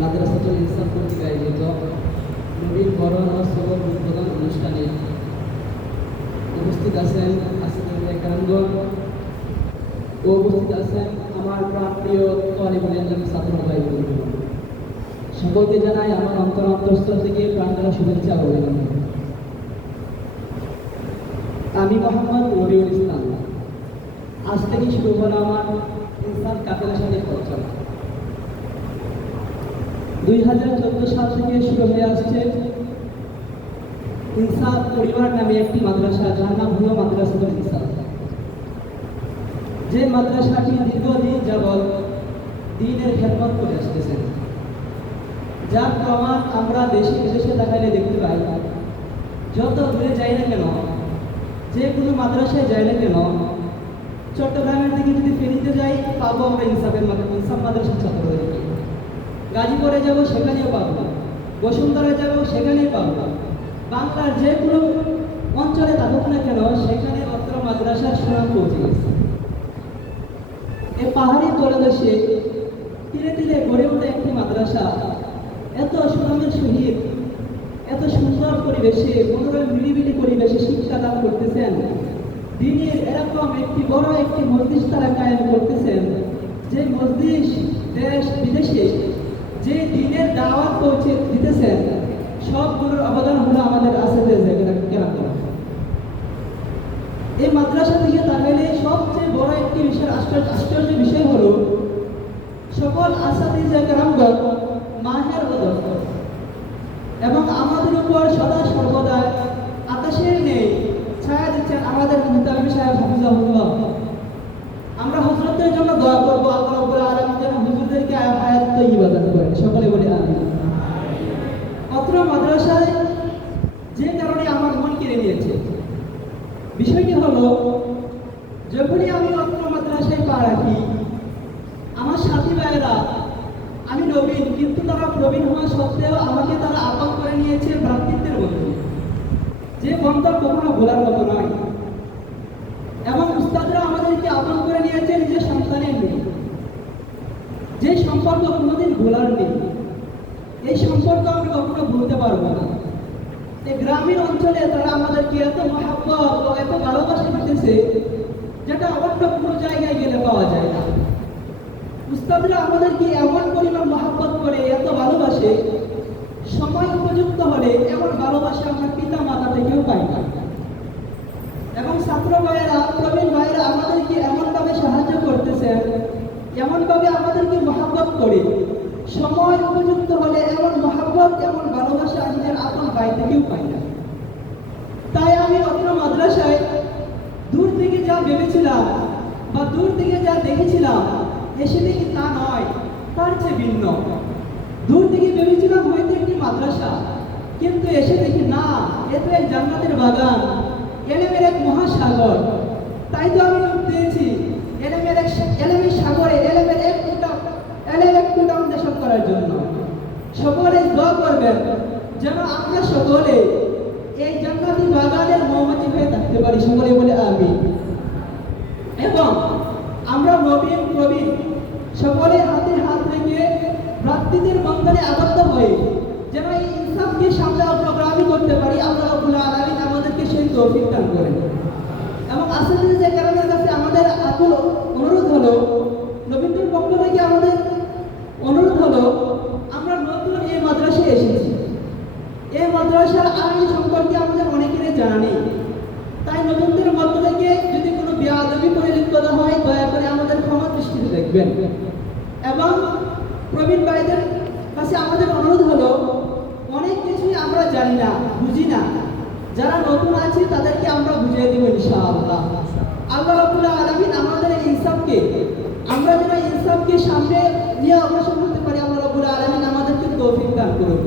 মাদ্রাসাতুল ইনসাফ কর্তৃক আয়োজিত নবীন বরণ ও সবক উদ্বোধন অনুষ্ঠানে উপস্থিত আছেন আসিফুল্লাহ কারামগঞ্জ ও উপস্থিত আছেন আমার প্রাণপ্রিয় তালিবুল ইলম ছাত্র ভাই বোনেরা। সকলকে জানাই আমার অন্তরস্থল থেকে প্রাণঢালা শুভেচ্ছা ও অভিনন্দন। আমি মোহাম্মদ রবিউল ইসলাম। আজ থেকে শুরু হলো আমার ইনসাফ কাফেলার সাথে পথ চলা। 2014 সাল থেকে শুরু হয়ে আসছে ইনসাফ পরিবার নামে একটি মাদ্রাসা, যার নাম হলো মাদ্রাসাতুল ইনসাফ। যে মাদ্রাসাটি দীর্ঘদিন যাবৎ দ্বীনের খেদমত করে আসতেছেন, যার প্রমাণ আমরা দেশে বিদেশে তাকাইলে দেখতে পাই। যত দূরে যাই না কেন, যে কোনো মাদ্রাসায় যাই না কেন, চট্টগ্রামের দিকে যদি ফেরিতে যাই পাবো আমরা ইনসাফ মাদ্রাসার ছাত্রদেরকে। গাজীপুরে যাব সেখানেও পাবো, বসুন্ধরায় যাব সেখানেই পাবো। বাংলার যে কোনো অঞ্চলে থাকুক না কেন, সেখানে অত্র মাদ্রাসার সুনাম পৌঁছে গেছে। এই পাহাড়ি তলদেশে ধীরে ধীরে গড়ে ওঠা একটি মাদ্রাসা এত সুনামের সহিত, এত সুন্দর পরিবেশে, মনোরম নিরিবিলি পরিবেশে শিক্ষা দান করতেছেন। দিনের এরকম একটি বড় একটি মসজিদ তারা কায়েম করতেছেন, যে মসজিদ দেশ বিদেশে যে দিনের দাওয়াত পৌঁছে দিতেছেন, সবগুলোর অবদান হলো আমাদের আসিফুল কেরাম। এই মাদ্রাসা থেকে তাকাইলে সবচেয়ে বড় একটি বিষয়, আশ্চর্য বিষয় হলো সকল আসাতিজা কেরামগণ মাহের অধ্যক্ষ এবং আমাদের উপর সদা সর্বদা আকাশের নেই ছায়া দিচ্ছেন আমাদের মুহতামিম সাহেব হাফিজাহুল্লাহ। আমরা হযরতের জন্য দোয়া করব, আল্লাহ রাব্বুল আলামিন যেন হুজুরদেরকে হায়াত তয়্যিবা দান করেন। সকলে বলি আমিন। অত্র মাদ্রাসায় যে কারণে আমার মন কেড়ে নিয়েছে, বিষয়টি হলো যখনই আমি অত্র মাদ্রাসায় পা রাখি, আমার সাথী ভাইয়েরা, আমি নবীন কিন্তু তারা প্রবীণ হওয়া সত্ত্বেও আমাকে তারা আপন করে নিয়েছে ভ্রাতৃত্বের বন্ধু, যে বন্ধন কখনো ভোলার মতো নয়। এবং উস্তাদরা আমাদেরকে আপন করে নিয়েছে নিজের সন্তানের নেই, যে সম্পর্ক কোনোদিন ভোলার নেই। এই সম্পর্ক আমরা কখনো ভুলতে পারবো না। এই গ্রামীণ অঞ্চলে তারা আমাদেরকে এত মহাব্বত ও এত ভালোবাসা দিতেছে, যেটা অন্য কোনো জায়গায় গেলে পাওয়া যায় না। উস্তাদরা আমাদেরকে এমন পরিমাণ মহাব্বত করে, এত ভালোবাসে, সময় উপযুক্ত হলে এমন ভালোবাসা আমরা পিতা মাতা থেকেও পাই না। এবং ছাত্র ভাইয়েরা, প্রবীণ ভাইয়েরা আমাদেরকে এমনভাবে সাহায্য করতেছেন, এমনভাবে আমাদেরকে মহাব্বত করে, সময় উপযুক্ত হলে এমন মহাব্বত, এমন ভালোবাসা নিজের আপন ভাই থেকেও পাই না। তাই আমি অত্র মাদ্রাসায় দূর থেকে যা ভেবেছিলাম বা দূর থেকে যা দেখেছিলাম, এসে দেখি তা নয়, তার চেয়ে ভিন্ন। দূর থেকে ভেবেছিলাম হয়তো একটি মাদ্রাসা, কিন্তু এসে দেখি না, এ তো এক জান্নাতের বাগান, এলেমের এক মহাসাগর। তাই তো আমি রূপ দিয়েছি এলেমের সাগরে, এলেমের এক ফুটা অন্বেষণ করার জন্য। সকলে দোয়া করবেন যেন আমরা সকলে এই জান্নাতি বাগানের মৌমাছি হয়ে থাকতে পারি। সকলে বলে আমিন। এবং আমরা নবীন প্রবীণ সকলে হাতে হাত রেখে ভ্রাতৃত্বের বন্ধনে আবদ্ধ হয়ে যেন এই ইনসাফকে সামনে অগ্রগামী করতে পারি, আল্লাহ রাব্বুল আলামিন আমাদেরকে সেই তৌফিক দান করেন। এবং আসিফুল কেরামের কাছে আমাদের আকুল অনুরোধ হলো, নবীনদের পক্ষ থেকে আমাদের অনুরোধ হলো, আমরা নতুন এই মাদ্রাসায় এসেছি, এই মাদ্রাসার আইন সম্পর্কে আমাদের অনেকেরই জানা নেই। তাই নতুনদের মধ্য থেকে যদি কোনো বেয়াদবি পরিলক্ষিত হয়, দয়া করে আমাদের ক্ষমা দৃষ্টিতে দেখবেন। এবং প্রবীণ ভাইদের কাছে আমাদের অনুরোধ হলো, অনেক কিছুই আমরা জানি না, বুঝি না। যারা নতুন আছে তাদেরকে আমরা বুঝিয়ে দিব ইনশাআল্লাহ। আল্লাহ রাব্বুল আলামিন আমাদের এই ইনসাফকে, আমরা যেন ইনসাফকে সামনে নিয়ে অগ্রসর হতে পারি, আল্লাহ রাব্বুল আলামিন আমাদেরকে তৌফিক দান করুন।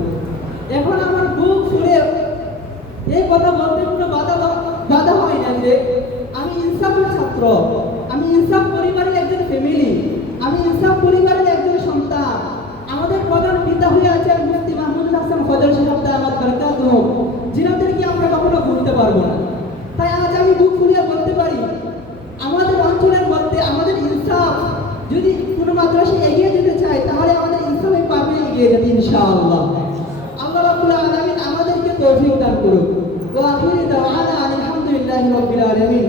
এখন আমার বুক ফুলে এই কথা বলতে কোনো বাধা হয় না যে আমি ইনসাফের ছাত্র, আমি ইনসাফ পরিবারের একজন ফ্যামিলি, আমি ইনসাফ পরিবারের একজন সন্তান। আমাদের প্রধান পিতা হয়ে আছেন মুফতি মাহমুদুল হাসান ফজল সাহেব দামাত বারাকাতুহু, যিনাদেরকে আমরা কখনো ভুলতে পারবো না। তাই আজ আমি বুক ফুলিয়ে বলতে পারি, আমাদের অঞ্চলের মধ্যে আমাদের ইনসাফ যদি কোনো মাদ্রাসায় এগিয়ে যেতে চায়, তাহলে আমাদের ইনসাফের পাবে এগিয়ে যেতে ইনশাআল্লাহ। আল্লাহ রাব্বুল আলামিন আমাদেরকে তৌফিক দান করুন। ওয়া আখিরু দাওয়ানা আলহামদুলিল্লাহি রাব্বিল আলামিন।